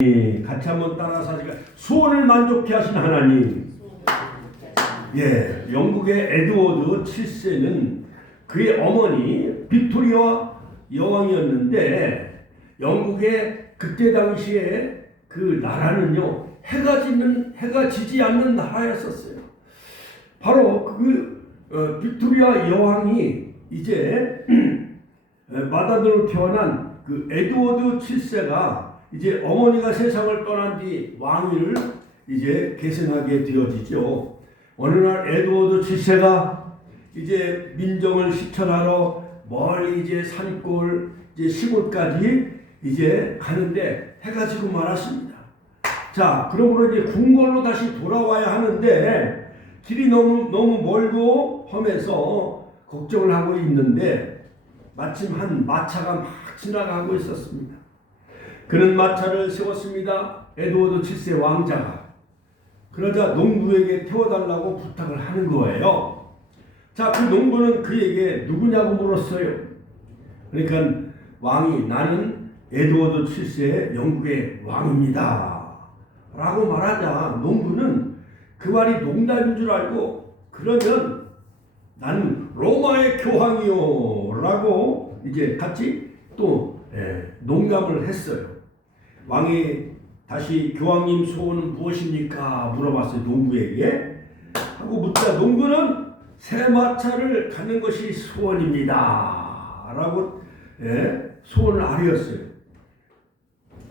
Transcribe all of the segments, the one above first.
같이 한번 따라서 하시까 소원을 만족케 하신 하나님. 예, 영국의 에드워드 7세는 그의 어머니 빅토리아 여왕이었는데 영국의 그때 당시에 그 나라는요 해가 지지 않는 나라였었어요. 바로 빅토리아 여왕이 이제 마다들로 태어난 그 에드워드 7세가 이제 어머니가 세상을 떠난 뒤 왕위를 이제 계승하게 되어지죠. 어느 날 에드워드 7세가 이제 민정을 실천하러 멀리 이제 산골 이제 시골까지 이제 가는데 해가 지고 말았습니다. 자, 그러므로 이제 궁궐로 다시 돌아와야 하는데 길이 너무 멀고 험해서 걱정을 하고 있는데 마침 한 마차가 막 지나가고 있었습니다. 그는 마차를 세웠습니다. 에드워드 7세 왕자가. 그러자 농부에게 태워달라고 부탁을 하는 거예요. 자, 그 농부는 그에게 누구냐고 물었어요. 그러니까 왕이 나는 에드워드 7세의 영국의 왕입니다 라고 말하자 농부는 그 말이 농담인 줄 알고 그러면 나는 로마의 교황이요 라고 이제 같이 또 농담을 했어요. 왕이 다시 교황님 소원은 무엇입니까? 물어봤어요. 농부에게. 하고 묻자 농부는 새 마차를 갖는 것이 소원입니다 라고 소원을 아뢰었어요.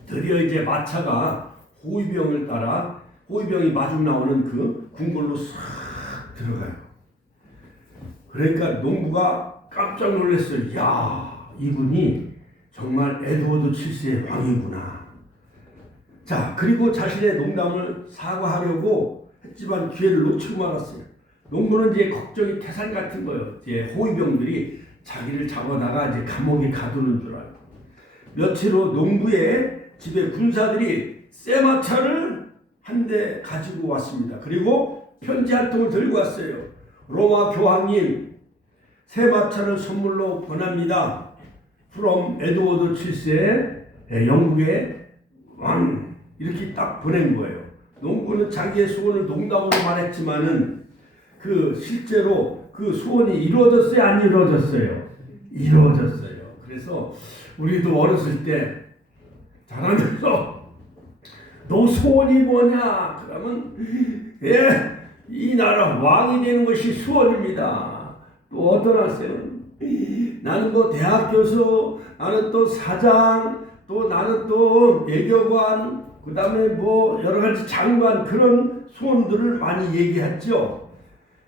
드디어 이제 마차가 호위병을 따라 호위병이 마중 나오는 그 궁궐로 싹 들어가요. 그러니까 농부가 깜짝 놀랐어요. 야, 이분이 정말 에드워드 7세의 왕이구나. 자, 그리고 자신의 농담을 사과하려고 했지만 기회를 놓치고 말았어요. 농부는 이제 걱정이 태산 같은 거예요. 이제 호위병들이 자기를 잡아다가 이제 감옥에 가두는 줄 알고. 며칠 후 농부의 집에 군사들이 새 마차를 한 대 가지고 왔습니다. 그리고 편지 한 통을 들고 왔어요. 로마 교황님, 새 마차를 선물로 보냅니다. from 에드워드 7세 영국의 왕. 이렇게 딱 보낸 거예요. 농부는 자기의 소원을 농담으로 말했지만은 그 실제로 그 소원이 이루어졌어요, 안 이루어졌어요? 이루어졌어요. 그래서 우리도 어렸을 때 자라면서 너 소원이 뭐냐? 그러면 이 나라 왕이 되는 것이 소원입니다. 또 어떤 학생은 나는 뭐 대학 교수, 나는 또 사장, 또 나는 또 외교관, 그 다음에 뭐 여러 가지 장관 그런 소원들을 많이 얘기했죠.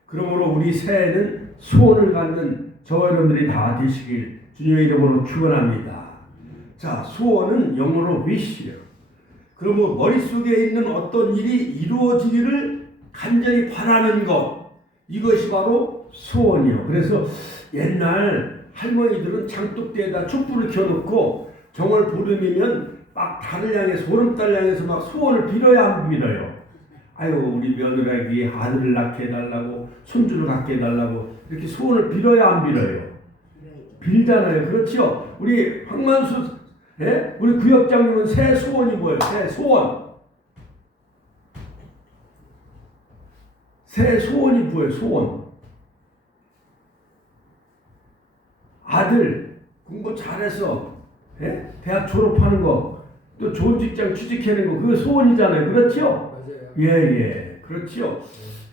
그러므로 우리 새해에는 소원을 갖는 저와 여러분들이 다 되시길 주님의 이름으로 축원합니다. 자, 소원은 영어로 wish예요. 그러므로 머릿속에 있는 어떤 일이 이루어지기를 간절히 바라는 것, 이것이 바로 소원이요. 그래서 옛날 할머니들은 장독대에다 촛불을 켜놓고 정월 보름이면 막 달을 향해서 보름달 향해서 막 소원을 빌어야 안 빌어요. 아유, 우리 며느라기 아들을 낳게 해달라고, 손주를 갖게 해달라고 이렇게 소원을 빌어야 안 빌어요? 빌잖아요. 그렇죠? 우리 황만수 우리 구역장님은 새 소원이 뭐예요? 새 소원. 새 소원이 뭐예요? 소원. 아들 공부 잘해서 대학 졸업하는 거, 또 좋은 직장 취직하는 거, 그거 소원이잖아요. 그렇죠? 맞아요. 예, 그렇죠.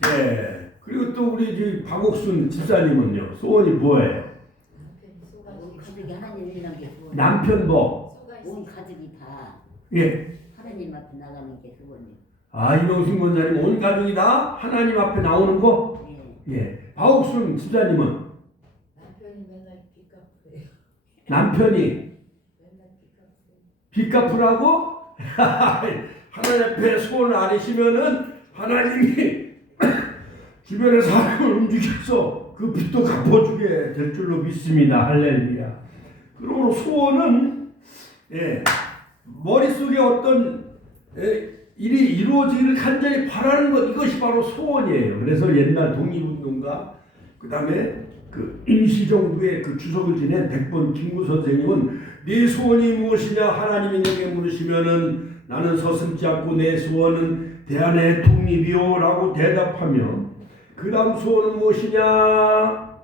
예. 그리고 또 우리 박옥순 집사님은요, 소원이 뭐예요? 가족이 하나님이란 게 소원. 남편 뭐? 온 가족이 다 예. 하나님 앞에 나가는 게 소원이에요. 아, 이동순 권사님 온 가족이 다 하나님 앞에 나오는 거? 예. 예. 박옥순 집사님은? 남편이 맨날 빚 갚으래요. 남편이 맨날 빚 갚으래요. 빚 갚으라고? 하나님 앞에 소원을 아니시면은 하나님이 주변의 사람을 움직여서 그 빚도 갚아주게 될 줄로 믿습니다. 할렐루야. 그러므로 소원은 머릿속에 어떤 일이 이루어지기를 간절히 바라는 것, 이것이 바로 소원이에요. 그래서 옛날 독립운동가 그 다음에 그 임시정부의 그 주석을 지낸 백번 김구 선생님은 네 소원이 무엇이냐 하나님이 내게 물으시면은 나는 서슴지 않고 내 소원은 대한의 독립이요 라고 대답하며 그 다음 소원은 무엇이냐?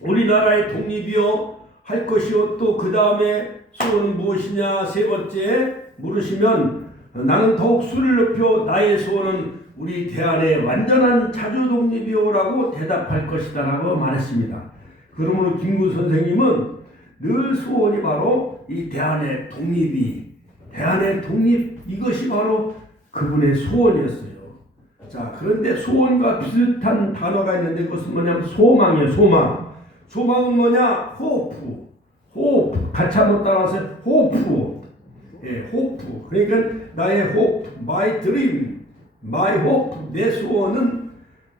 우리나라의 독립이요 할 것이요 또 그 다음에 소원은 무엇이냐? 세 번째 물으시면 나는 더욱 수를 높여 나의 소원은 우리 대한의 완전한 자주 독립이요 라고 대답할 것이다 라고 말했습니다. 그러므로 김구 선생님은 늘 소원이 바로 이 대한의 독립 이것이 바로 그분의 소원이었어요. 자, 그런데 소원과 비슷한 단어가 있는데 그것은 뭐냐면 소망이에요. 소망은 뭐냐? 호프 같이 한번 따라서 호프. 예, 호프. 그러니까 나의 호프, my dream, my hope, 내 소원은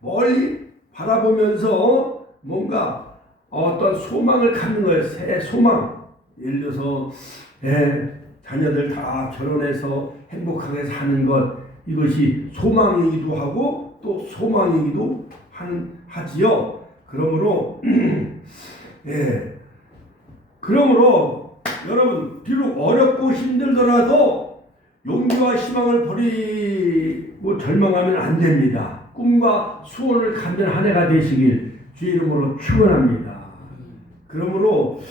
멀리 바라보면서 뭔가 어떤 소망을 갖는 거예요. 새 소망. 예를 들어서 자녀들 다 결혼해서 행복하게 사는 것 이것이 소망이기도 하고 또 소망이기도 하지요. 그러므로 그러므로 여러분 비록 어렵고 힘들더라도 용기와 희망을 버리고 절망하면 안 됩니다. 꿈과 소원을 갖는 한 해가 되시길 주의 이름으로 축원합니다. 그러므로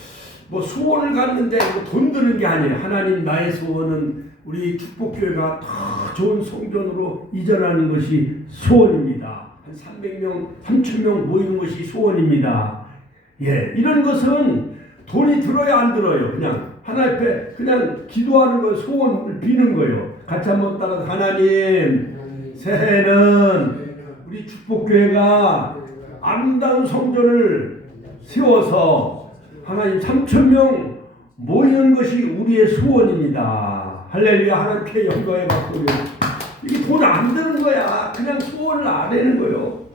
뭐 소원을 갖는데 돈 드는 게 아니에요. 하나님 나의 소원은 우리 축복교회가 더 좋은 성전으로 이전하는 것이 소원입니다. 한 300명, 3,000명 모이는 것이 소원입니다. 예, 이런 것은 돈이 들어야 안 들어요. 그냥 하나님 앞에 그냥 기도하는 거예요. 소원을 비는 거예요. 같이 한번 따라서 하나님 새해는 우리 축복교회가 아름다운 성전을 세워서 하나님 3,000명 모이는 것이 우리의 소원입니다. 할렐루야. 하나님께 영광의 박수를. 이게 돈 안 드는 거야. 그냥 소원을 안 하는 거예요.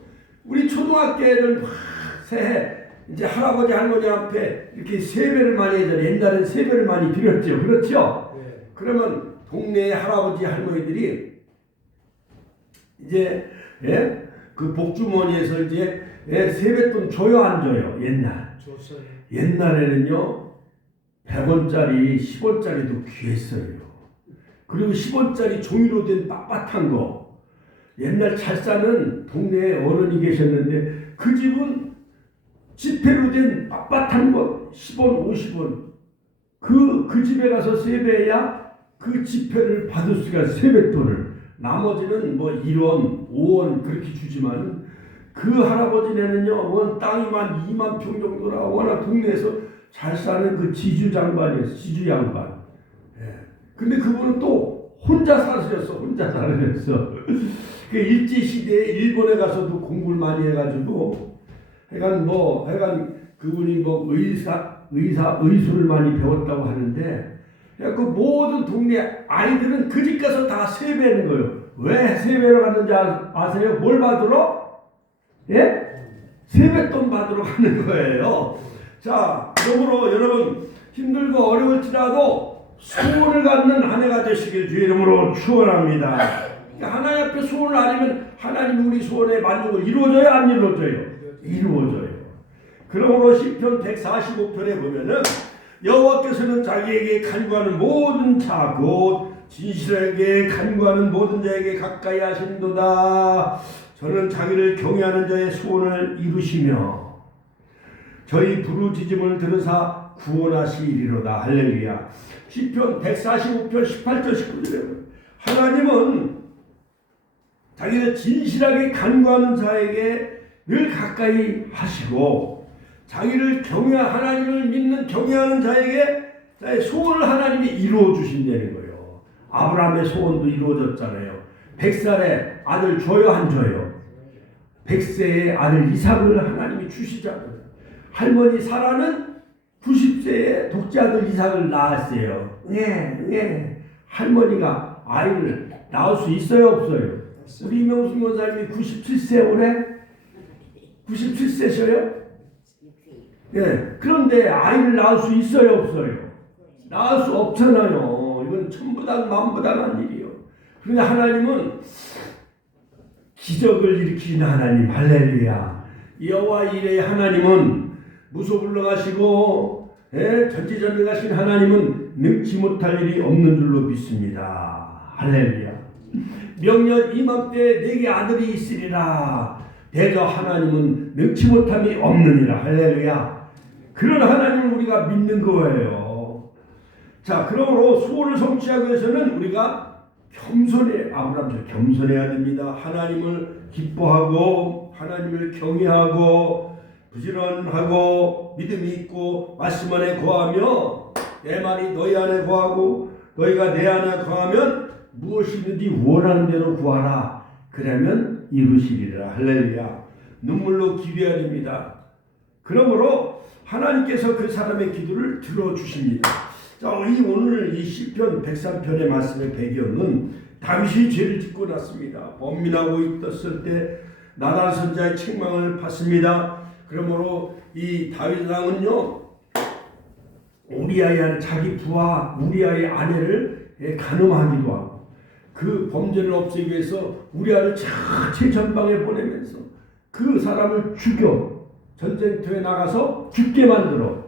우리 초등학교 애들 막 새해 이제 할아버지 할머니 앞에 이렇게 세배를 많이 해서 옛날엔 세배를 많이 드렸죠. 그렇죠? 네. 그러면 동네 할아버지 할머니들이 이제 그 복주머니에서 이제 세뱃돈 줘요 안 줘요? 줬어요. 옛날에는요 100원짜리 10원짜리도 귀했어요. 그리고 10원짜리 종이로 된 빳빳한 거 옛날 잘 사는 동네에 어른이 계셨는데 그 집은 지폐로 된 빳빳한 거 10원 50원 그 집에 가서 세배해야 그 지폐를 받을 수가 세뱃돈을 나머지는 뭐 1원 5원 그렇게 주지만 그 할아버지네는요 원 땅이만 2만 평 정도라 워낙 동네에서 잘 사는 그 지주 장관이었어. 지주 양반. 근데 그분은 또 혼자 사셨어. 그 일제시대에 일본에 가서도 공부를 많이 해가지고 하여간 그분이 뭐 의술을 많이 배웠다고 하는데 그 모든 동네 아이들은 그 집 가서 다 세배하는 거예요. 왜 세배를 갔는지 아세요? 뭘 받으러? 예? 세뱃돈 받으러 가는 거예요. 자, 그러므로 여러분 힘들고 어려울지라도 소원을 갖는 한 해가 되시길 주의 이름으로 축원합니다. 하나님 앞에 소원을 아니면 하나님 우리 소원의 만족을 이루어져요 안 이루어져요? 이루어져요. 그러므로 시편 145편에 보면은 여호와께서는 자기에게 간구하는 모든 자 곧 진실하게 간구하는 모든 자에게 가까이 하신도다. 저는 자기를 경외하는 자의 소원을 이루시며 저희 부르짖음을 들으사 구원하시리로다. 할렐루야. 시편 145편 18절 19절에 하나님은 자기를 진실하게 간구하는 자에게 늘 가까이 하시고 자기를 하나님을 믿는 경외하는 자에게 자의 소원을 하나님이 이루어 주신다는 거예요. 아브라함의 소원도 이루어졌잖아요. 100살에 아들 줘요 안 줘요? 100세의 아들 이삭을 하나님이 주시잖아요. 할머니 사라는 90세에 독자들 이삭을 낳았어요. 할머니가 아이를 낳을 수 있어요 없어요? 우리 이명수 원사님이 97세 올해? 97세셔요? 그런데 아이를 낳을 수 있어요 없어요? 낳을 수 없잖아요. 이건 천부당 만부당한 일이요. 그런데 하나님은 기적을 일으키는 하나님. 할렐루야. 여호와 이레의 하나님은 무소불능하시고 전지전능하신 하나님은 능치 못할 일이 없는 줄로 믿습니다. 할렐루야. 명년 이맘때 내게 아들이 있으리라. 대저 하나님은 능치 못함이 없느니라. 할렐루야. 그런 하나님을 우리가 믿는 거예요. 자, 그러므로 소원을 성취하기 위해서는 우리가 아브라함처럼 겸손해야 됩니다. 하나님을 기뻐하고 하나님을 경외하고 부지런하고 믿음이 있고 말씀 안에 거하며 내 말이 너희 안에 거하고 너희가 내 안에 거하면 무엇이든지 원하는 대로 구하라. 그러면 이루시리라. 할렐루야. 눈물로 기도해야 됩니다. 그러므로 하나님께서 그 사람의 기도를 들어주십니다. 자, 오늘 이 시편 103편의 말씀의 배경은 다윗이 죄를 짓고 났습니다. 범민하고 있었을 때 나단 선자의 책망을 받습니다. 그러므로 이 다윗 왕은요, 우리아의 자기 부하 우리아의 아내를 간음하기도 하고 그 범죄를 없애기 위해서 우리아를 최전방에 보내면서 그 사람을 죽여 전쟁터에 나가서 죽게 만들어.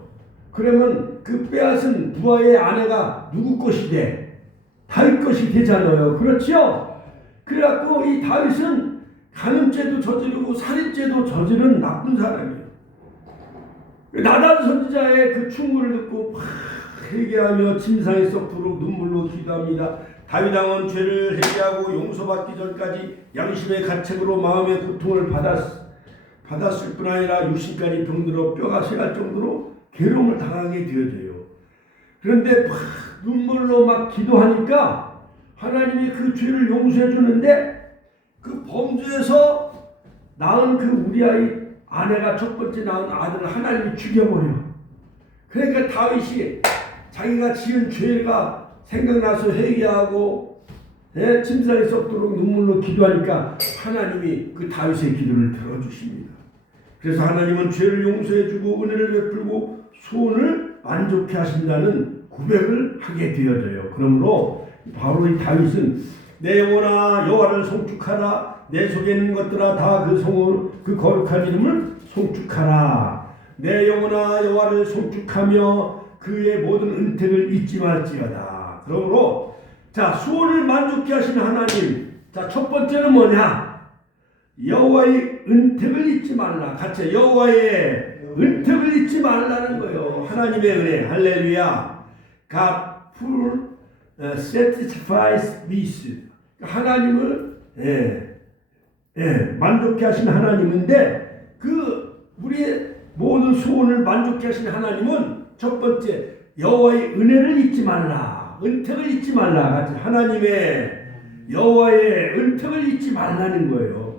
그러면 그 빼앗은 부하의 아내가 누구 것이 돼? 다윗 것이 되잖아요. 그렇죠? 그래갖고 이 다윗은 간음죄도 저지르고 살인죄도 저지른 나쁜 사람이에요. 나단 선지자의 그 충고를 듣고 막 회개하며 침상에 썩도록 눈물로 기도합니다. 다윗 왕은 죄를 회개하고 용서받기 전까지 양심의 가책으로 마음의 고통을 받았을 뿐 아니라 육신까지 병들어 뼈가 새갈 정도로 괴로움을 당하게 되어져요. 그런데 막 눈물로 막 기도하니까 하나님이 그 죄를 용서해 주는데 그 범죄에서 낳은 그 우리아의 아내가 첫 번째 낳은 아들을 하나님이 죽여버려. 그러니까 다윗이 자기가 지은 죄가 생각나서 회개하고 침상에 썩도록 눈물로 기도하니까 하나님이 그 다윗의 기도를 들어주십니다. 그래서 하나님은 죄를 용서해주고 은혜를 베풀고 소원을 만족해 하신다는 고백을 하게 되어져요. 그러므로 바로 이 다윗은 내 영혼아 여호와를 송축하라. 내 속에 있는 것들아 다 그 거룩한 이름을 송축하라. 내 영혼아 여호와를 송축하며 그의 모든 은택을 잊지 말지어다. 그러므로 자, 소원을 만족해 하시는 하나님. 자, 첫 번째는 뭐냐? 여호와의 은택을 잊지 말라. 같이 여호와의 은택을 잊지 말라는 거예요. 하나님의 은혜. 할렐루야. God will satisfies this. 하나님을 만족해 하시는 하나님인데 그 우리의 모든 소원을 만족해 하시는 하나님은 첫 번째 여호와의 은혜를 잊지 말라. 은택을 잊지 말라. 같이 하나님의 여호와의 은택을 잊지 말라는 거예요.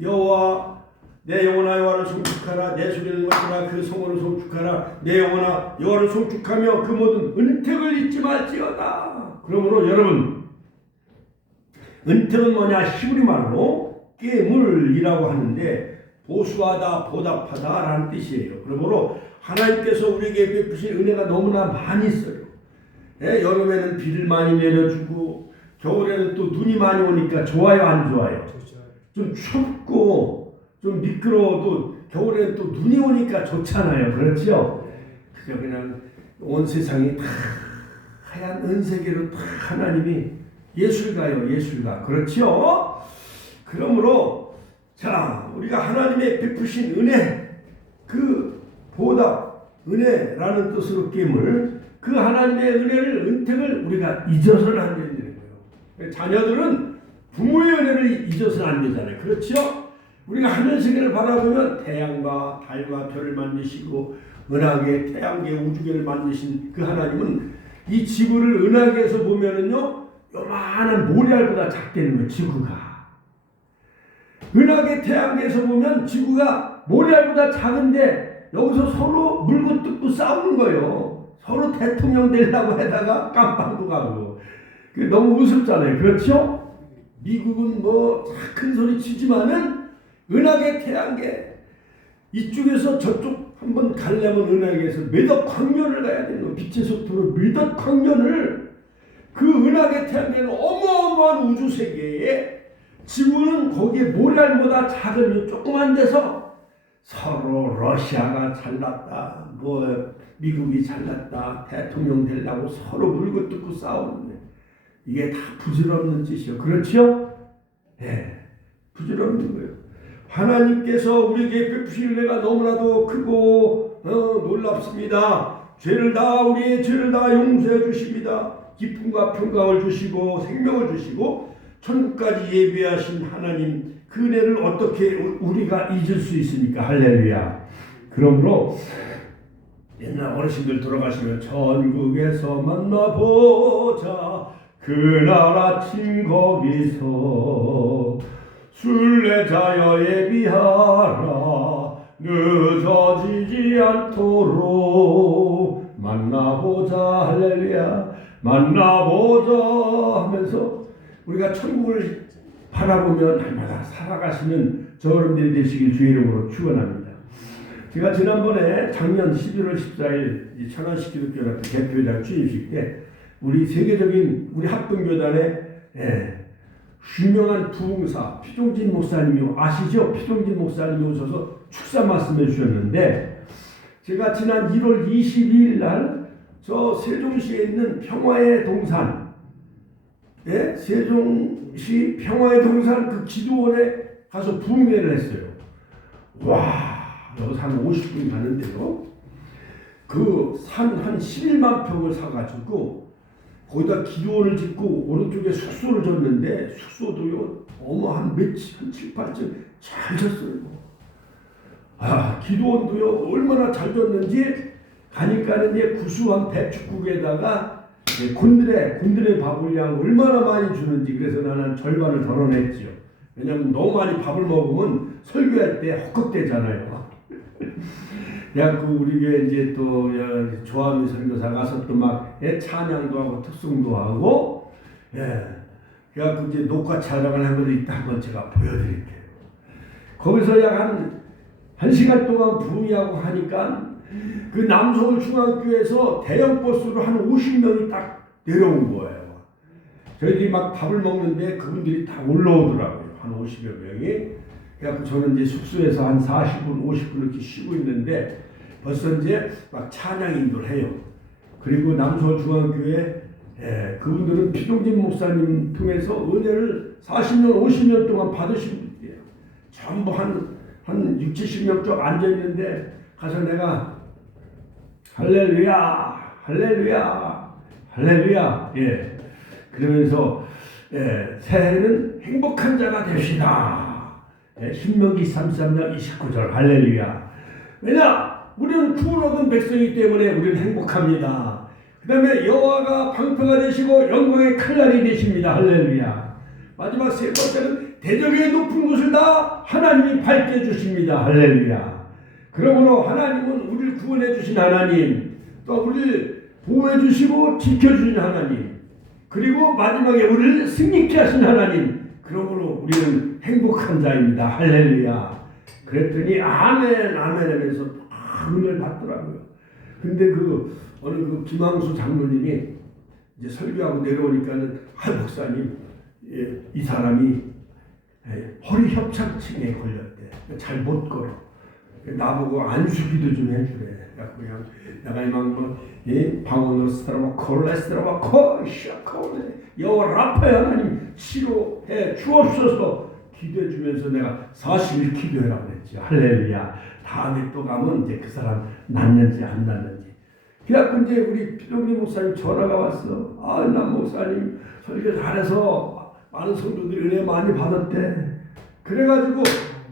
여호와 내 영혼아 여호와를 송축하라. 내 속에 있는 것들아 그 성호를 송축하라. 내 영혼아 여호와를 송축하며 그 모든 은택을 잊지 말지어다. 그러므로 여러분 은택은 뭐냐? 히브리 말로 깨물이라고 하는데 보수하다 보답하다 라는 뜻이에요. 그러므로 하나님께서 우리에게 베푸신 은혜가 너무나 많이 있어요. 여름에는 비를 많이 내려주고 겨울에는 또 눈이 많이 오니까 좋아요 안 좋아요? 좀 춥고 좀 미끄러워도 겨울에는 또 눈이 오니까 좋잖아요. 그렇죠? 그냥 온 세상이 다 하얀 은세계로 다 하나님이 예술가요. 예술가. 그렇죠? 그러므로 자, 우리가 하나님의 베푸신 은혜, 그 보답, 은혜라는 뜻으로 깨물 그 하나님의 은혜를 은택을 우리가 잊어서는 안 되는 거예요. 자녀들은 부모의 은혜를 잊어서는 안 되잖아요. 그렇죠? 우리가 하늘세계를 바라보면 태양과 달과 별을 만드시고 은하계, 태양계, 우주계를 만드신 그 하나님은 이 지구를 은하계에서 보면은요 요만한 모래알보다 작다는 거예요. 지구가 은하계, 태양계에서 보면 지구가 모래알보다 작은데 여기서 서로 물고 뜯고 싸우는 거예요. 서로 대통령 되려고 하다가 깜빵도 가고 너무 우습잖아요. 그렇죠? 미국은 뭐 큰 소리 치지만은 은하계, 태양계 이쪽에서 저쪽 한번 가려면 은하계에서 몇억 광년을 가야 되는 거예요. 빛의 속도로 몇억 광년을 그 은하계, 태양계는 어마어마한 우주세계에 지구는 거기에 모래알보다 작은 조그만 데서 서로 러시아가 잘났다, 뭐 미국이 잘났다, 대통령 되려고 서로 물고 뜯고 싸우는데 이게 다 부질없는 짓이요. 그렇죠? 네, 부질없는 거예요. 하나님께서 우리에게 베푸실 은혜가 너무나도 크고 놀랍습니다. 우리의 죄를 다 용서해 주십니다. 기쁨과 평강을 주시고 생명을 주시고 천국까지 예비하신 하나님, 그 은혜를 어떻게 우리가 잊을 수 있습니까? 할렐루야. 그러므로 옛날 어르신들 돌아가시면 전국에서 만나보자, 그날 아침 거기서 순례자여 예비하라, 늦어지지 않도록 만나보자. 할렐루야. 만나보자 하면서 우리가 천국을 바라보며 날마다 살아가시는 저여러분들이 되시길 주의 이름으로 축원합니다. 제가 지난번에 작년 11월 14일 천안시 기독교회 개표회장 취임식 때 우리 세계적인 우리 합동교단의 유명한 부흥사 피종진 목사님이 아시죠? 피종진 목사님이 오셔서 축사 말씀해 주셨는데, 제가 지난 1월 22일 날 저 세종시에 있는 평화의 동산, 세종시 평화의 동산 그 기도원에 가서 부흥회를 했어요. 와, 여기서 한 50분 가는데요, 그 산 한 11만 평을 사가지고 거기다 기도원을 짓고 오른쪽에 숙소를 졌는데, 숙소도요 어마한 며칠, 한 7, 8층 잘 졌어요. 기도원도요 얼마나 잘 졌는지 가니까는 이제 구수한 배축국에다가 곤드레 밥을 양 얼마나 많이 주는지, 그래서 나는 절반을 덜어냈지요. 왜냐면 너무 많이 밥을 먹으면 설교할 때 헛헛대잖아요. 야, 우리 교회 이제 또 조아미 선교사 가서 또 막 찬양도 하고 특송도 하고, 그래갖고 이제 녹화 촬영을 하면 이따 한번 제가 보여드릴게요. 거기서 약 한 시간 동안 부흥하고 하니까 그 남서울 중앙교회에서 대형 버스로 한 50명이 딱 내려온 거예요. 저희들이 막 밥을 먹는데 그분들이 다 올라오더라고요. 한 50여 명이. 그래갖고 저는 이제 숙소에서 한 40분, 50분 이렇게 쉬고 있는데 벌써 이제 막 찬양 인도를 해요. 그리고 남서울 중앙교회 그분들은 피종진 목사님 통해서 은혜를 40년, 50년 동안 받으신 분들이에요. 전부 한 6, 70명 쪽 앉아있는데 가서 내가 할렐루야, 할렐루야, 할렐루야, 그러면서 새해는 행복한 자가 됩시다. 신명기 33장 29절 할렐루야. 왜냐? 우리는 구원 얻은 백성이기 때문에 우리는 행복합니다. 그 다음에 여호와가 방패가 되시고 영광의 칼날이 되십니다. 할렐루야. 마지막 세 번째는 대적의 높은 곳을 다 하나님이 밝게 해주십니다. 할렐루야. 그러므로 하나님은 우리를 구원해 주신 하나님, 또 우리를 보호해 주시고 지켜주신 하나님, 그리고 마지막에 우리를 승리케 하신 하나님, 그러므로 우리는 행복한 자입니다. 할렐루야. 그랬더니 아멘 아멘 하면서 은혜를 받더라고요. 근데 어느 김항수 장로님이 이제 설교하고 내려오니까는 목사님, 이 사람이 허리 협착증에 걸렸대. 잘 못 걸어. 나보고 안수기도 좀 해주래. 그냥 내가 이만 방언으로 스트라바콜레스트라바콜 샤콜레 여호와 라파의 하나님 치료해 주옵소서 기도해 주면서 내가 40일 기도해라고 그랬지. 할렐루야. 다음에 또 가면 이제 그 사람 낫는지 안 낫는지. 그래갖고 이제 우리 피종민 목사님 전화가 왔어. 남 목사님 설교 잘해서 많은 성도들이 은혜 많이 받았대. 그래가지고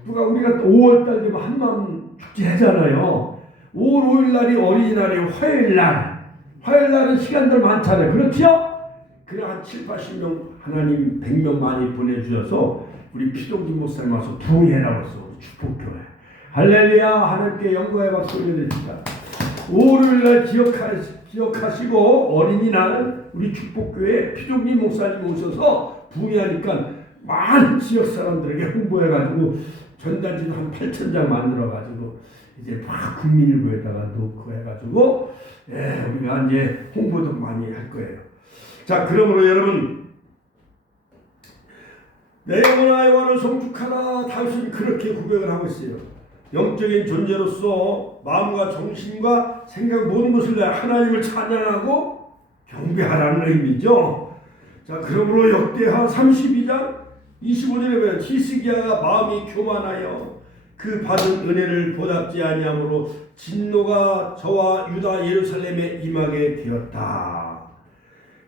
우리가 또 5월달 되면 한마음 축제 하잖아요. 5월 5일 날이 어린이날이에요. 화요일날은 시간들 많잖아요. 그렇죠? 그래 한 7, 80명 하나님 100명 많이 보내주셔서 우리 피종진 목사님 와서 부흥회라고 해서 우리 축복교회. 할렐루야. 하나님께 영광의 박수 올려드립니다. 5월 5일날 기억하시고 어린이날 우리 축복교회 피종진 목사님 오셔서 부흥회하니까 많은 지역 사람들에게 홍보해가지고 전단지도 한 8,000장 만들어가지고 이제 막 국민일보에다가 놓고 해가지고 우리가 이제 홍보도 많이 할 거예요. 자, 그러므로 여러분, 내 영혼아 여호와를 송축하라. 다윗은 그렇게 고백을 하고 있어요. 영적인 존재로서 마음과 정신과 생각 모든 것을 내 하나님을 찬양하고 경배하라는 의미죠. 자, 그러므로 역대하 32장 25절에 보면 히스기야가 마음이 교만하여 그 받은 은혜를 보답지 아니하므로 진노가 저와 유다 예루살렘에 임하게 되었다.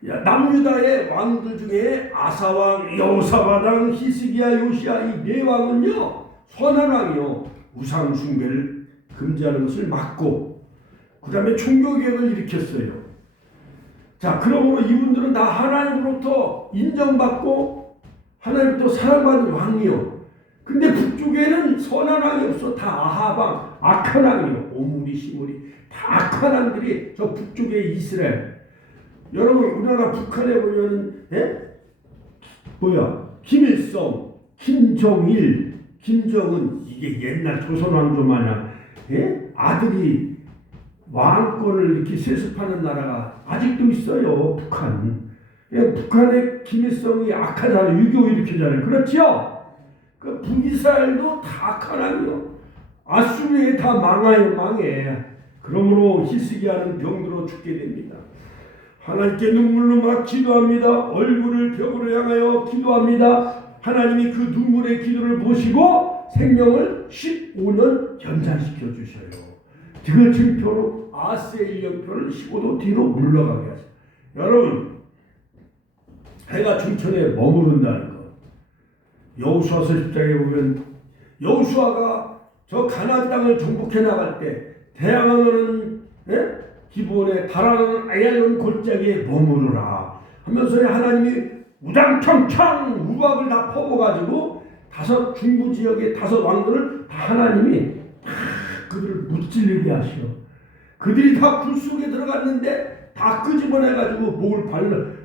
남유다의 왕들 중에 아사왕, 여호사밧왕, 히스기야, 요시야 이 네 왕은요 선한 왕이요 우상 숭배를 금지하는 것을 막고 그 다음에 종교개혁을 일으켰어요. 자, 그러므로 이분들은 다 하나님으로부터 인정받고 하나님부터 사랑받는 왕이요. 근데 북쪽에는 선한 왕이 없어. 다 아합 왕, 악한 왕이요. 오므리, 시므리 다 악한 왕들이 저 북쪽에 이스라엘. 여러분 우리나라 북한에 보면은 김일성, 김정일, 김정은 이게 옛날 조선 왕조 마냥 아들이 왕권을 이렇게 세습하는 나라가 아직도 있어요. 북한. 북한의 김일성이 악하잖아요. 6.25 일으키잖아요. 그렇죠? 그 북이스라엘도 다 악한 왕이요. 아수르에 다 망해요. 망해. 그러므로 히스기야는 병들어 죽게 됩니다. 하나님께 눈물로 막 기도합니다. 얼굴을 벽으로 향하여 기도합니다. 하나님이 그 눈물의 기도를 보시고 생명을 15년 연장시켜 주셔요. 그 증표로 아스의 1년표를 15도 뒤로 물러가게 하세요. 여러분, 해가 중천에 머무른다는 것. 여호수아서 10장에 보면 여호수아가 저 가나안 땅을 정복해 나갈 때 대항하는 기브온에 달아나는 아얄론 골짜기에 머무르라 하면서 하나님이 우당탕탕 우박을 다 퍼부어가지고 다섯 중부 지역의 다섯 왕들을 다 하나님이 다 그들을 무찔리게 하시어 그들이 다 굴 속에 들어갔는데 다 끄집어내가지고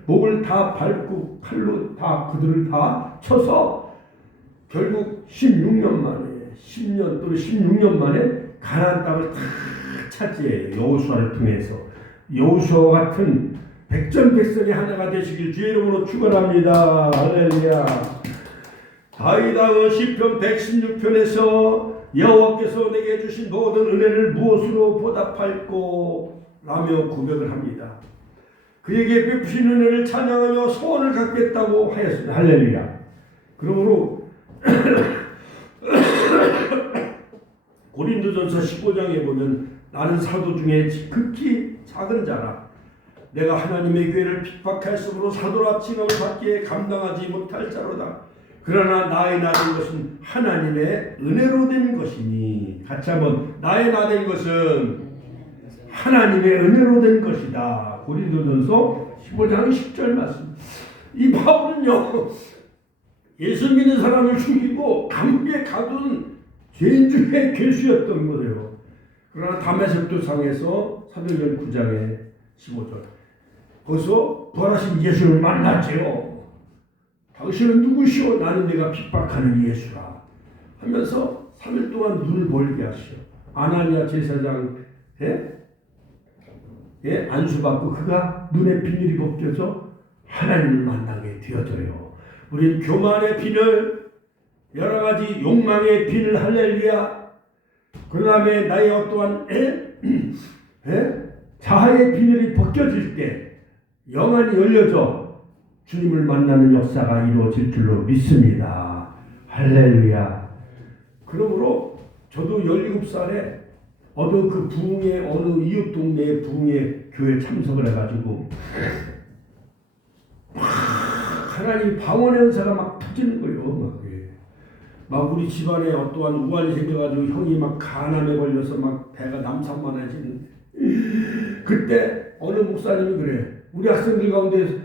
목을 다 밟고 칼로 다 그들을 다 쳐서 결국 16년 만에 10년 또는 16년 만에 가나안 땅을 다 차지해요. 여호수아를 통해서. 여호수아와 같은 백전백성의 하나가 되시길 주의 이름으로 축원합니다. 할렐루야. 다윗 왕은 시편 116편에서 여호와께서 내게 주신 모든 은혜를 무엇으로 보답할꼬 라며 고백을 합니다. 그에게 베푸신 은혜를 찬양하며 소원을 갖겠다고 하였습니다. 할렐루야. 그러므로 고린도전서 15장에 보면 나는 사도 중에 극히 작은 자라 내가 하나님의 교회를 핍박하였으므로 사도라 칭함을 받기에 감당하지 못할 자로다. 그러나 나의 나된 것은 하나님의 은혜로 된 것이니 같이 한번 나의 나된 것은 하나님의 은혜로 된 것이다. 고린도전서 15장 10절 말씀. 이 바울은요 예수 믿는 사람을 죽이고 감옥에 가둔 죄인 중에 괴수였던 거예요. 그러나 다메섹 도상에서 사도행전 9장에 15절 거기서 부활하신 예수를 만났지요. 당신은 누구시오? 나는 내가 핍박하는 예수라 하면서 3일 동안 눈을 멀게 하시오. 아나니아 제사장 안수받고 그가 눈의 비늘이 벗겨져 하나님을 만나게 되어져요. 우린 교만의 비늘, 여러 가지 욕망의 비늘, 할렐루야. 그 다음에 나의 어떠한 자아의 비늘이 벗겨질 때 영안이 열려져 주님을 만나는 역사가 이루어질 줄로 믿습니다. 할렐루야. 그러므로 저도 17살에 어느 그 부흥의 어느 이웃 동네의 부흥의 교회 참석을 해가지고 하나님 방언의 은사가 막 터지는 거예요. 막 우리 집안에 어떠한 우환이 생겨가지고 형이 막 간암에 걸려서 막 배가 남산만해지는 그때 어느 목사님이 그래. 우리 학생들 가운데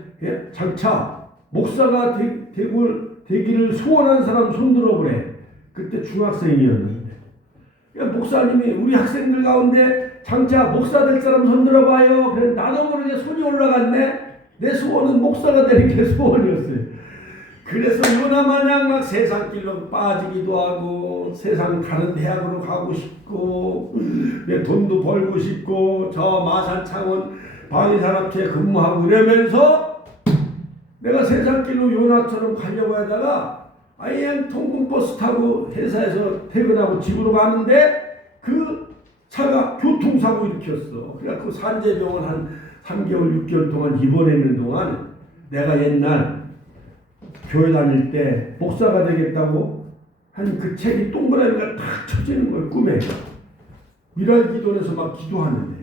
장차 목사가 되기를 소원한 사람 손들어 보래. 그때 중학생이었는데 목사님이 우리 학생들 가운데 장차 목사 될 사람 손들어 봐요. 그래 나도 모르게 손이 올라갔네. 내 소원은 목사가 되는 게 소원이었어요. 그래서 요나마냥 막 세상 길로 빠지기도 하고 세상 다른 대학으로 가고 싶고 내 돈도 벌고 싶고 저 마산창원 방위산업체에 근무하고 이러면서 내가 세상 길로 요나처럼 가려고 하다가 IM 통근버스 타고 회사에서 퇴근하고 집으로 가는데 그 차가 교통사고 일으켰어. 그래갖고 산재병원 한 3개월, 6개월 동안 입원해 있는 동안 내가 옛날 교회 다닐 때 목사가 되겠다고 한 그 책이 동그라미가 탁 쳐지는 거예요. 꿈에. 미랄기도에서 막 기도하는데.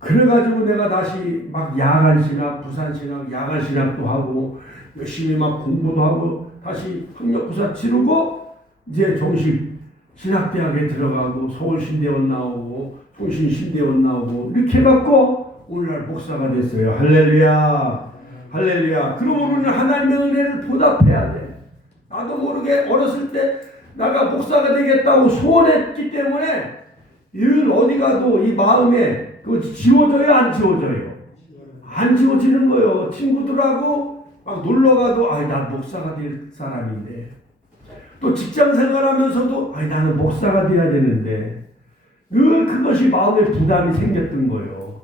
그래가지고 내가 다시 막 야간신학, 부산신학, 야간신학도 하고 열심히 막 공부도 하고 다시 학력고사 치르고 이제 정식 신학대학에 들어가고 서울신대원 나오고 통신신대원 나오고 이렇게 해갖고 오늘날 목사가 됐어요. 할렐루야, 할렐루야. 그러므로 우리는 하나님의 은혜를 보답해야 돼. 나도 모르게 어렸을 때 내가 목사가 되겠다고 소원했기 때문에 늘 어디 가도 이 마음에 그 지워져요, 안 지워져요? 안 지워지는 거예요. 친구들하고 막 놀러 가도 아이 난 목사가 될 사람인데, 또 직장 생활하면서도 아이 나는 목사가 돼야 되는데 늘 그것이 마음에 부담이 생겼던 거예요.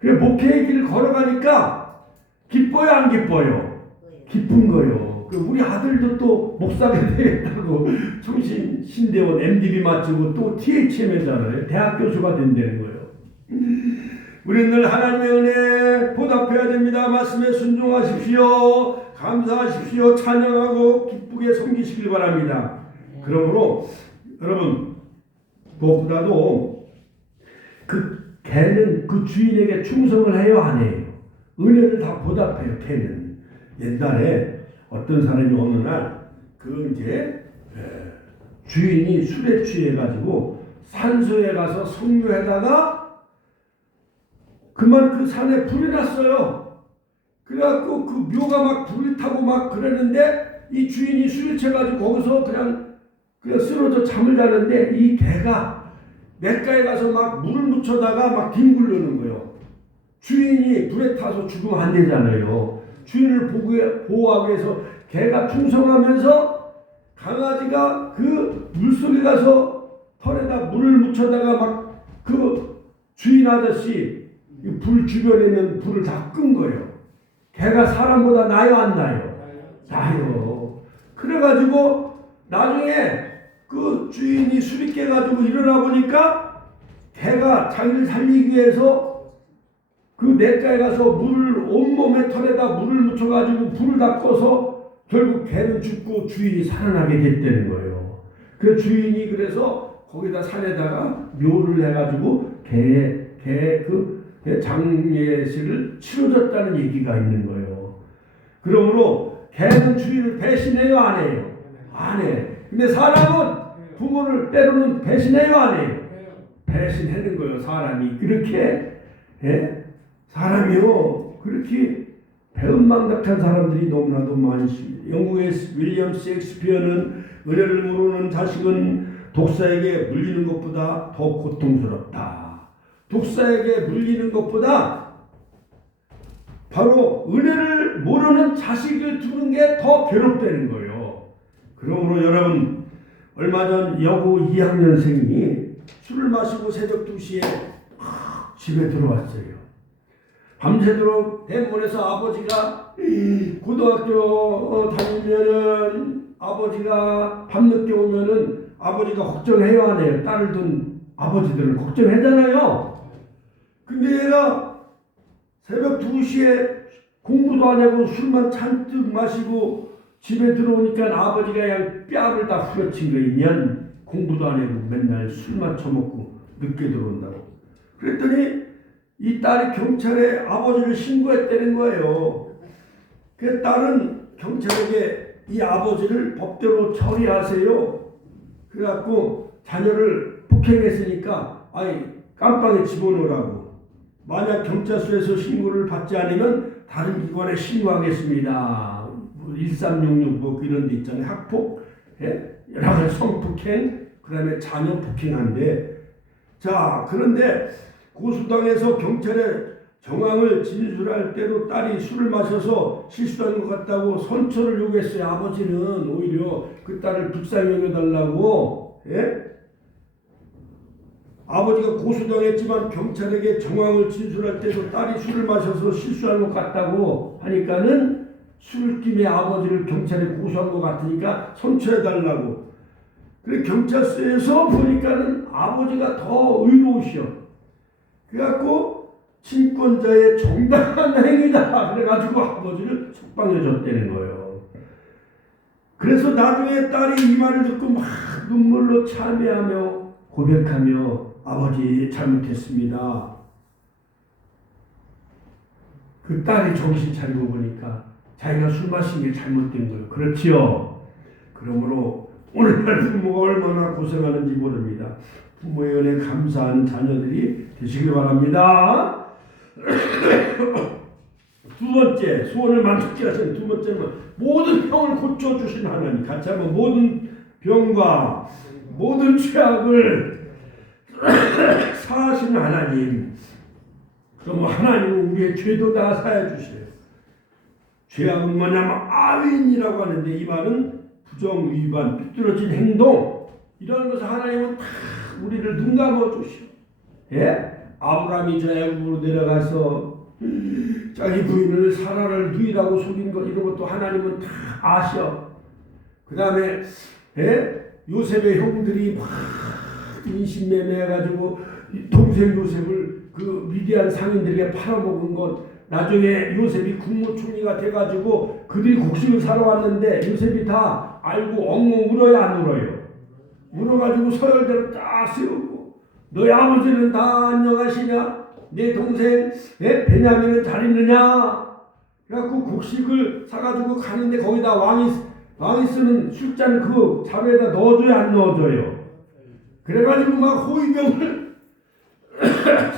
그래 목회의 길을 걸어가니까 기뻐요, 안 기뻐요? 기쁜 거예요. 우리 아들도 또 목사가 되겠다고 청신 신대원 MDB 맞추고 또 THM이잖아요. 대학 교수가 된다는 거예요. 우리는 늘 하나님의 은혜 보답해야 됩니다. 말씀에 순종하십시오. 감사하십시오. 찬양하고 기쁘게 섬기시길 바랍니다. 그러므로 여러분 무엇보다도 그 개는 그 주인에게 충성을 해요, 안 해요? 은혜를 다 보답해요. 개는 옛날에 어떤 사람이 어느 날 그 이제 주인이 술에 취해가지고 산소에 가서 석류에다가 그만 그 산에 불이 났어요. 그래갖고 그 묘가 막 불을 타고 막 그랬는데 이 주인이 술에 취해가지고 거기서 그냥 쓰러져 잠을 자는데 이 개가 냇가에 가서 막 물을 묻혀다가 막 뒹굴르는 거예요. 주인이 불에 타서 죽으면 안 되잖아요. 주인을 보호하기 위해서 개가 충성하면서 강아지가 그 물속에 가서 털에다 물을 묻혀다가 막 그 주인 아저씨 불 주변에 있는 불을 다 끈 거예요. 개가 사람보다 나요, 안 나요? 나요. 그래가지고 나중에 그 주인이 술이 깨가지고 일어나 보니까 개가 자기를 살리기 위해서 그 냇가에 가서 물을 온몸에 털에다 물을 묻혀가지고 불을 다 꺼서 결국 개는 죽고 주인이 살아나게 됐다는 거예요. 그 주인이 그래서 거기다 산에다가 묘를 해가지고 개 장례식을 치러줬다는 얘기가 있는 거예요. 그러므로 개는 주인을 배신해요, 안 해요? 안 해. 근데 사람은 부모를 때로는 배신해요, 안 해요? 배신하는 거예요. 사람이 그렇게 사람이요 그렇게 배은망덕한 사람들이 너무나도 많습니다. 영국의 윌리엄 셰익스피어는 은혜를 모르는 자식은 독사에게 물리는 것보다 더 고통스럽다. 독사에게 물리는 것보다 바로 은혜를 모르는 자식을 두는 게 더 괴롭다는 거예요. 그러므로 여러분 얼마 전 여고 2학년생이 술을 마시고 새벽 2시에 집에 들어왔어요. 밤새도록 대문에서 아버지가 고등학교 다니면은 아버지가 밤늦게 오면은 아버지가 걱정해요, 안 해요? 딸을 둔 아버지들은 걱정하잖아요. 근데 얘가 새벽 2시에 공부도 안 하고 술만 잔뜩 마시고 집에 들어오니까 아버지가 그냥 뺨을 다 후려친 거예요. 공부도 안 하고 맨날 술만 처먹고 늦게 들어온다고. 그랬더니 이 딸이 경찰에 아버지를 신고했다는 거예요. 그 딸은 경찰에게 이 아버지를 법대로 처리하세요. 그래갖고 자녀를 폭행했으니까 깜빵에 집어넣으라고. 만약 경찰서에서 신고를 받지 않으면 다른 기관에 신고하겠습니다. 1366 뭐 이런 데 있잖아요. 학폭, 여러 가지 성폭행, 그 다음에 자녀 폭행한데. 자, 그런데 고수당에서 경찰에 정황을 진술할 때도 딸이 술을 마셔서 실수한 것 같다고 선처를 요구했어요. 아버지는 오히려 그 딸을 불쌍히 여겨달라고. 아버지가 고수당했지만 경찰에게 정황을 진술할 때도 딸이 술을 마셔서 실수한 것 같다고 하니까는 술김에 아버지를 경찰에 고소한 것 같으니까 선처해달라고. 그래 경찰서에서 보니까는 아버지가 더 의로우셔. 그래갖고 친권자의 정당한 행위다 그래가지고 아버지를 석방해줬다는 거예요. 그래서 나중에 딸이 이 말을 듣고 막 눈물로 참회하며 고백하며 아버지 잘못했습니다. 그 딸이 정신 차리고 보니까 자기가 술 마신 게 잘못된 거예요. 그렇지요. 그러므로 오늘날 부모가 얼마나 고생하는지 모릅니다. 부모의 은혜 감사하는 자녀들이 되시길 바랍니다. 두 번째, 소원을 만족케 하시는 두 번째는 모든 병을 고쳐주신 하나님. 같이 한번 모든 병과 모든 죄악을 사하시는 하나님. 그럼 하나님은 우리의 죄도 다 사해 주세요. 죄악은 뭐냐면 아윈이라고 하는데 이 말은 부정, 위반, 삐뚤어진 행동 이런 것을 하나님은 다 우리를 눈 감아 주시오. 예? 아브라함이 저 애굽으로 내려가서 자기 부인을 사라를 누이라고 속인 것 이런 것도 하나님은 다 아셔. 그 다음에 요셉의 형들이 막 인신매매해가지고 동생 요셉을 그 미디안 상인들에게 팔아먹은 것 나중에 요셉이 국무총리가 돼가지고 그들이 곡식을 사러 왔는데 요셉이 다 알고 엉엉 울어야 안 울어요? 울어가지고 서열대로 딱 세우고 너희 아버지는 다 안녕하시냐? 내 동생 베냐민은 잘 있느냐? 그래갖고 곡식을 사가지고 가는데 거기다 왕이 쓰는 술잔 그 자루에다 넣어줘요 안 넣어줘요? 그래가지고 막 호위병을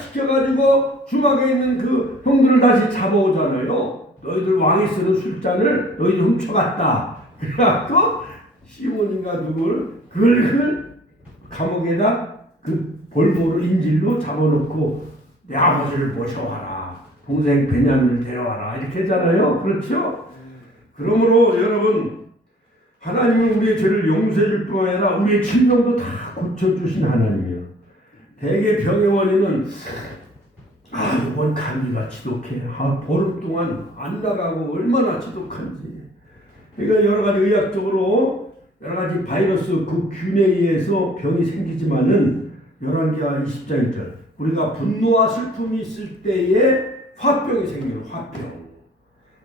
시켜가지고 주막에 있는 그 형들을 다시 잡아오잖아요. 너희들 왕이 쓰는 술잔을 너희들 훔쳐갔다. 그래갖고 시몬인가 누굴 그걸 감옥에다 그 볼모로 인질로 잡아놓고 내 아버지를 모셔와라. 동생 베냐민을 데려와라. 이렇게 하잖아요. 그렇죠? 그러므로 여러분 하나님은 우리의 죄를 용서해 줄 뿐 아니라 우리의 질병도 다 고쳐주신 하나님이에요. 대개 병의 원인은 이번 감기가 지독해. 보름 동안 안 나가고 얼마나 지독한지. 그러니까 여러 가지 의학적으로 여러 가지 바이러스 그 균에 의해서 병이 생기지만은 열왕기하 20장 1절 우리가 분노와 슬픔이 있을 때에 화병이 생겨요. 화병.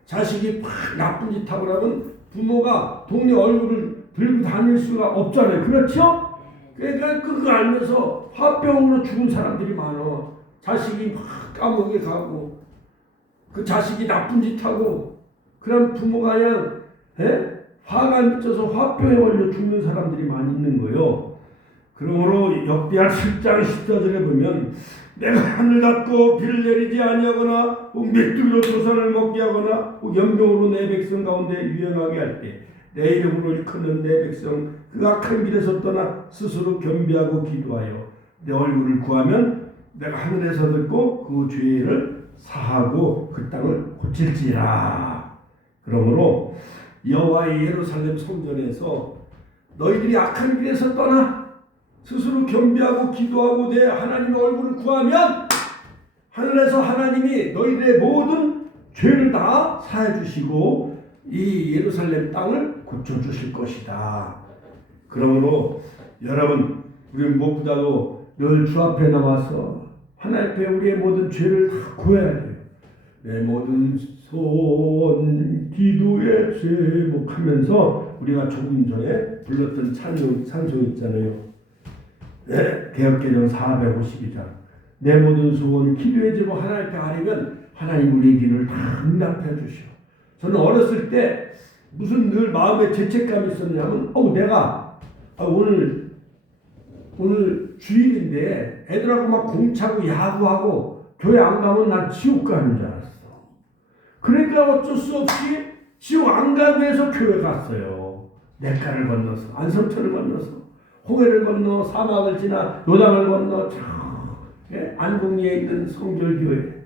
자식이 막 나쁜 짓 하고 나면 부모가 동네 얼굴을 들고 다닐 수가 없잖아요. 그렇죠? 그러니까 그거 알면서 화병으로 죽은 사람들이 많아. 자식이 막 감옥에 가고 그 자식이 나쁜 짓 하고 그럼 부모가 그냥 화가 미쳐서 화병에 걸려 죽는 사람들이 많이 있는 거예요. 그러므로 역대하 7장 14절에 보면 내가 하늘 닫고 비를 내리지 아니하거나 메뚜기로 조산을 먹게 하거나 연병으로 내 백성 가운데 유행하게 할 때 내 이름으로 일컫는 내 백성 그 악한 길에서 떠나 스스로 겸비하고 기도하여 내 얼굴을 구하면 내가 하늘에서 듣고 그 죄를 사하고 그 땅을 고칠지라. 그러므로 여호와의 예루살렘 성전에서 너희들이 악한 길에서 떠나 스스로 겸비하고 기도하고 내 하나님의 얼굴을 구하면 하늘에서 하나님이 너희들의 모든 죄를 다 사해 주시고 이 예루살렘 땅을 고쳐주실 것이다. 그러므로 여러분 우리 무엇보다도 늘 주 앞에 나와서 하나님 앞에 우리의 모든 죄를 다 구해야 돼요. 내 모든 소원 기도의 제목하면서 우리가 조금 전에 불렀던 찬송 있잖아요. 개역개정 452장 내 모든 소원 기도의 제목 하나님 앞에 아뢰면 하나님 우리의 기도를 다 응답해 주시오. 저는 어렸을 때 무슨 늘 마음에 죄책감이 있었냐면 내가 오늘 주일인데 애들하고 막 공차고 야구하고 교회 안 가면 난 지옥 가는 줄 알았어. 그러니까 어쩔 수 없이 지옥 안 가기 위해서 교회 갔어요. 냇가를 건너서 안성천을 건너서 홍해를 건너 사막을 지나 요단을 건너 안동리에 있는 성결교회.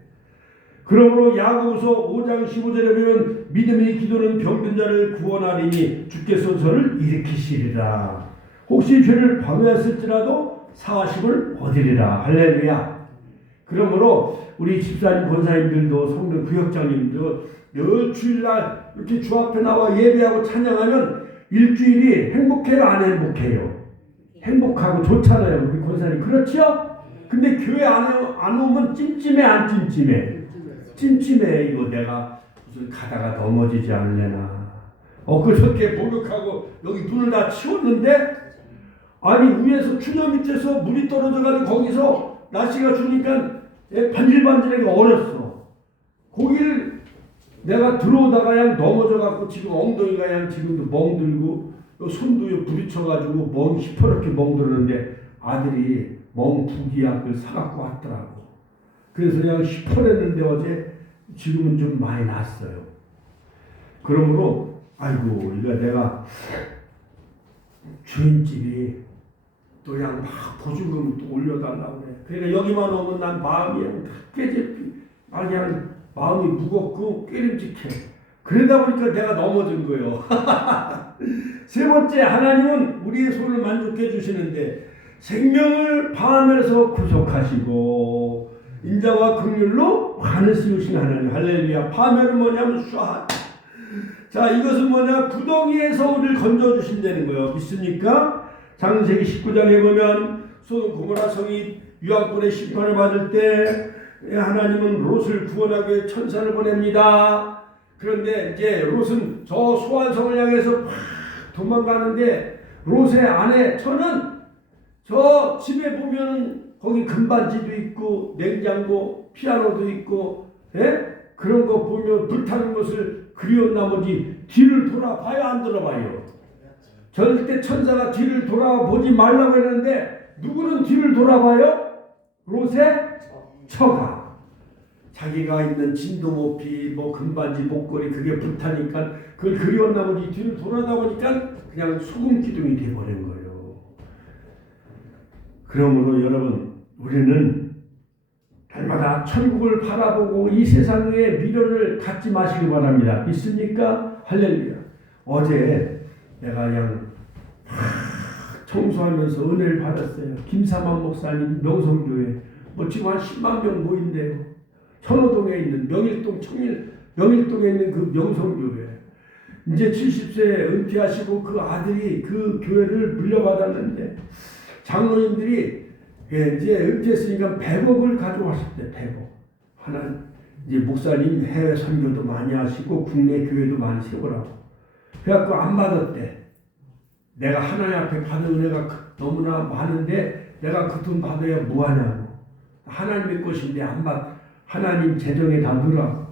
그러므로 야고보서 5장 15절에 보면 믿음의 기도는 병든 자를 구원하리니 주께서 저를 일으키시리라. 혹시 죄를 범했을지라도 사하심을 얻으리라. 할렐루야. 그러므로 우리 집사님 권사님들도 성도 구역장님도 늘 주일날 이렇게 주 앞에 나와 예배하고 찬양하면 일주일이 행복해요, 안 행복해요? 행복하고 좋잖아요, 우리 권사님. 그렇죠? 근데 교회 안 오면 찜찜해, 안 찜찜해? 찜찜해. 이거 내가 무슨 가다가 넘어지지 않을래나. 그저께 목욕하고 여기 눈을 다 치웠는데, 아니 위에서 추녀 밑에서 물이 떨어져가지고 거기서 날씨가 추우니까 반질반질하게 얼었어. 거기를 내가 들어오다가 그냥 넘어져갖고 지금 엉덩이가 그냥 지금도 멍들고 손도 부딪혀가지고 멍 시퍼렇게 멍들었는데 아들이 멍 부기약을 사갖고 왔더라고. 그래서 그냥 시퍼랬는데 어제 지금은 좀 많이 났어요. 그러므로 아이고 이거 내가 주인집이 또 그냥 막 보증금 또 올려달라고 그래. 그러니까 여기만 오면 난 마음이 그냥 마음이 무겁고 깨림직해. 그러다 보니까 내가 넘어진 거예요. 세 번째, 하나님은 우리의 소원을 만족해 주시는데 생명을 밤에서 구속하시고 인자와 긍휼로 환을 씌우신 하나님. 할렐루야. 파멸은 뭐냐면 쏴. 자, 이것은 뭐냐? 구덩이에서 우리를 건져주신다는 거예요. 믿습니까? 창세기 19장에 보면 소돔 고모라 성이 유황불의 심판을 받을 때 하나님은 롯을 구원하기 위해 천사를 보냅니다. 그런데 이제 롯은 저 소환성을 향해서 막 도망가는데 롯의 아내 처는 저 집에 보면 거기 금반지도 있고 냉장고, 피아노도 있고, 그런 거 보면 불타는 것을 그리운 나머지 뒤를 돌아봐요, 안 돌아봐요? 절대 천사가 뒤를 돌아보지 말라고 했는데 누구는 뒤를 돌아봐요? 롯의 처가. 자기가 있는 진도 높이 뭐 금반지 목걸이 그게 불타니까 그걸 그리운 나머지 뒤를 돌아다 보니까 그냥 소금 기둥이 돼버린 거예요. 그러므로 여러분, 우리는 날마다 천국을 바라보고 이 세상의 미련을 갖지 마시기 바랍니다. 믿습니까? 할렐루야. 어제 내가 그냥 청소하면서 은혜를 받았어요. 김사만 목사님 명성교회 뭐 지금 한 10만 명 모인대요. 천호동에 있는 명일동에 있는 그 명성교회. 이제 70세 은퇴하시고 그 아들이 그 교회를 물려받았는데 장로님들이 이제 은퇴했으니까 100억을 가져왔을 때 100억. 하나 이제 목사님 해외 선교도 많이 하시고 국내 교회도 많이 세우라고. 그래갖고 안 받았대. 내가 하나님 앞에 받은 은혜가 너무나 많은데 내가 그 돈 받아야 뭐하냐고. 하나님의 것인데 안 받. 하나님 재정에 다 넣으라고.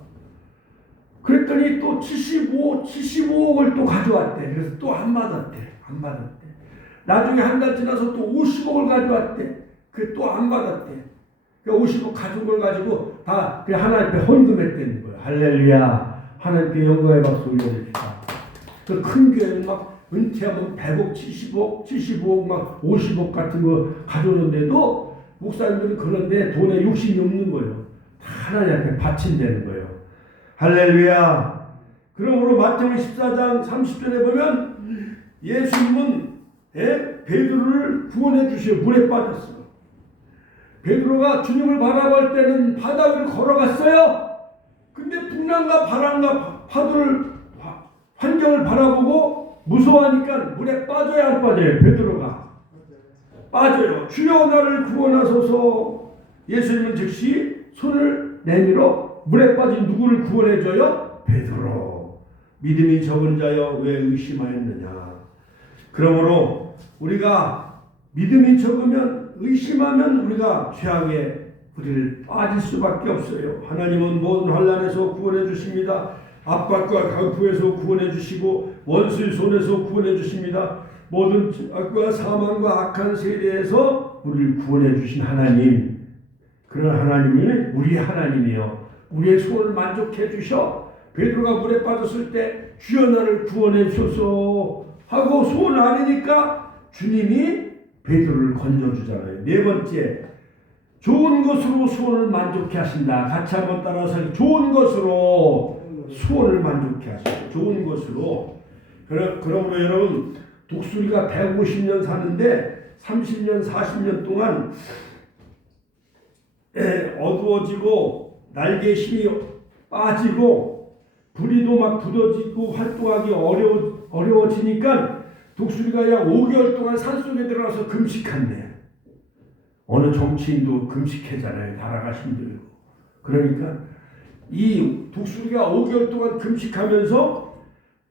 그랬더니 또 75억을 또 가져왔대. 그래서 또 안 받았대. 안 받았대. 나중에 한 달 지나서 또 50억을 가져왔대. 그 또 안 받았대. 그 50억 가진 걸 가지고 다 하나님 앞에 헌금했다는 거예요. 할렐루야. 하나님께 영광의 박수 올려드립니다. 그 큰 교회는 막 은퇴하면 100억, 70억, 75억, 막 50억 같은 거 가져오는데도 목사님들은 그런데 돈에 욕심이 없는 거예요. 다 하나님 앞에 바친다는 거예요. 할렐루야. 그러므로 마태복음 14장 30절에 보면 예수님은 베드로를 구원해 주시어 물에 빠졌어요. 베드로가 주님을 바라볼 때는 바다 위를 걸어갔어요. 근데 풍랑과 바람과 파도를 환경을 바라보고 무서워하니까 물에 빠져야 안 빠져요. 베드로가 빠져요. 주여 나를 구원하소서. 예수님은 즉시 손을 내밀어 물에 빠진 누구를 구원해줘요? 베드로. 믿음이 적은 자여 왜 의심하였느냐. 그러므로 우리가 믿음이 적으면 의심하면 우리가 죄악에 우리를 빠질 수밖에 없어요. 하나님은 모든 환난에서 구원해 주십니다. 압박과 강포에서 구원해 주시고 원수의 손에서 구원해 주십니다. 모든 악과 사망과 악한 세대에서 우리를 구원해 주신 하나님, 그런 하나님이 우리의 하나님이요, 우리의 소원을 만족해 주셔. 베드로가 물에 빠졌을 때 주여 나를 구원해 주소서 하고 소원 아니니까 주님이 베드로를 건져주잖아요. 네 번째, 좋은 것으로 소원을 만족해 하신다. 같이 한번 따라서 좋은 것으로 소원을 만족해 하신다. 좋은 것으로. 그러므로 여러분, 독수리가 150년 사는데 30년 40년 동안 어두워지고 날개 힘이 빠지고 부리도 막 굳어지고 활동하기 어려워지니까 독수리가 약 5개월 동안 산속에 들어가서 금식한대. 어느 정치인도 금식하잖아요. 나라가 힘들고. 그러니까 이 독수리가 5개월 동안 금식하면서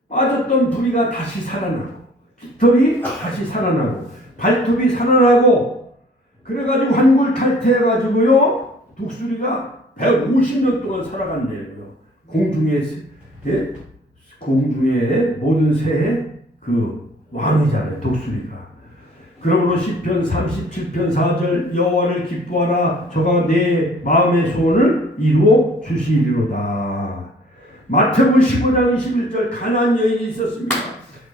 빠졌던 부리가 다시 살아나고, 깃털이 다시 살아나고, 발톱이 살아나고, 그래가지고 환골탈태해가지고요, 독수리가 150년 동안 살아간대요. 공중의 모든 새의 그 왕이잖아요, 독수리가. 그러므로 시편 37편 4절 여호와를 기뻐하라 저가 내 마음의 소원을 이루어 주시리로다. 마태복음 15장 21절 가나안 여인이 있었습니다.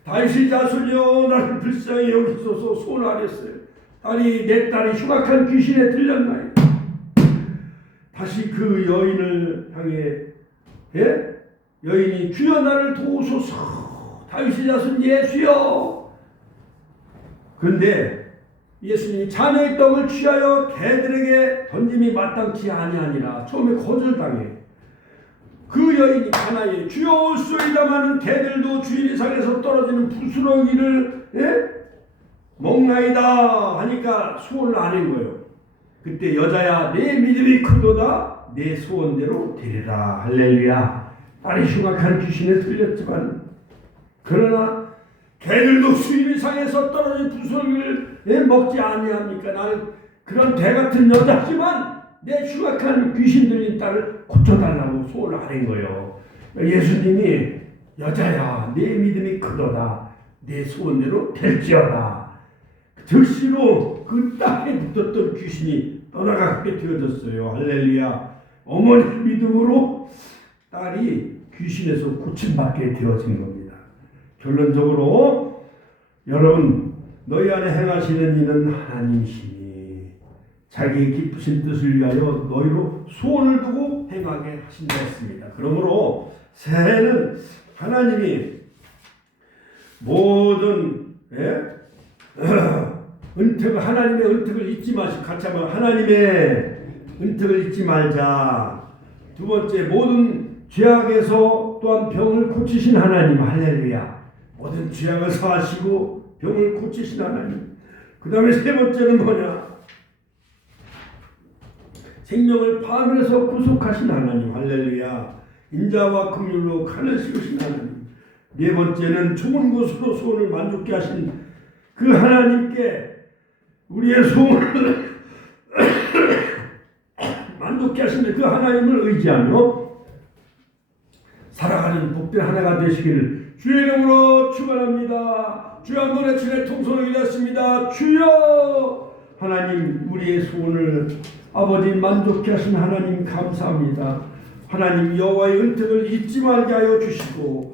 다윗의 자손이여 나를 불쌍히 여기소서 소원하랬어요. 내 딸이 흉악한 귀신에 들렸나이다. 다시 그 여인을 향해 여인이 주여 나를 도우소서. 다윗의 자손 예수여. 그런데 예수님이 자녀의 떡을 취하여 개들에게 던짐이 마땅치 아니하니라. 처음에 거절당해. 그 여인이 가나에 주여 올소이다마는 개들도 주인 이상에서 떨어지는 부스러기를 먹나이다 하니까 소원을 안 한 거예요. 그때 여자야 내 믿음이 크도다 내 소원대로 되리라. 할렐루야. 딸이 흉악한 귀신에 들렸지만 그러나 개들도 주인 이상에서 떨어진 부스러기를 먹지 아니합니까? 나는 그런 개 같은 여자지만 내 흉악한 귀신 들린 딸을 고쳐달라고 소원을 하는 거예요. 예수님이 여자야 내 믿음이 크도다 내 소원대로 될지어다. 즉시로 그 땅에 묻었던 귀신이 떠나가게 되어졌어요. 할렐루야. 어머니 믿음으로 딸이 귀신에서 고침받게 되어진 겁니다. 결론적으로 여러분 너희 안에 행하시는 이는 하나님이시니 자기 기쁘신 뜻을 위하여 너희로 소원을 두고 행하게 하신다 했습니다. 그러므로 새해는 하나님이 모든 하나님의 은택을 잊지 마시고 같이 한번 하나님의 은택을 잊지 말자. 두 번째 모든 죄악에서 또한 병을 고치신 하나님. 할렐루야. 모든 죄악을 사하시고 병을 고치신 하나님. 그 다음에 세 번째는 뭐냐? 생명을 파멸해서 구속하신 하나님. 할렐루야. 인자와 긍휼로 간을 씌우신 하나님. 네 번째는 좋은 것으로 소원을 만족케 하신 그 하나님께 우리의 소원을 만족케 하시는 그 하나님을 의지하며 살아가는 복된 한 해가 되시기를 주의 이름으로 축원합니다. 주여 한번 외치네 통성을 기도했습니다. 주여 하나님 우리의 소원을 아버지 만족케 하신 하나님 감사합니다. 하나님 여호와의 은택을 잊지 말게 하여 주시고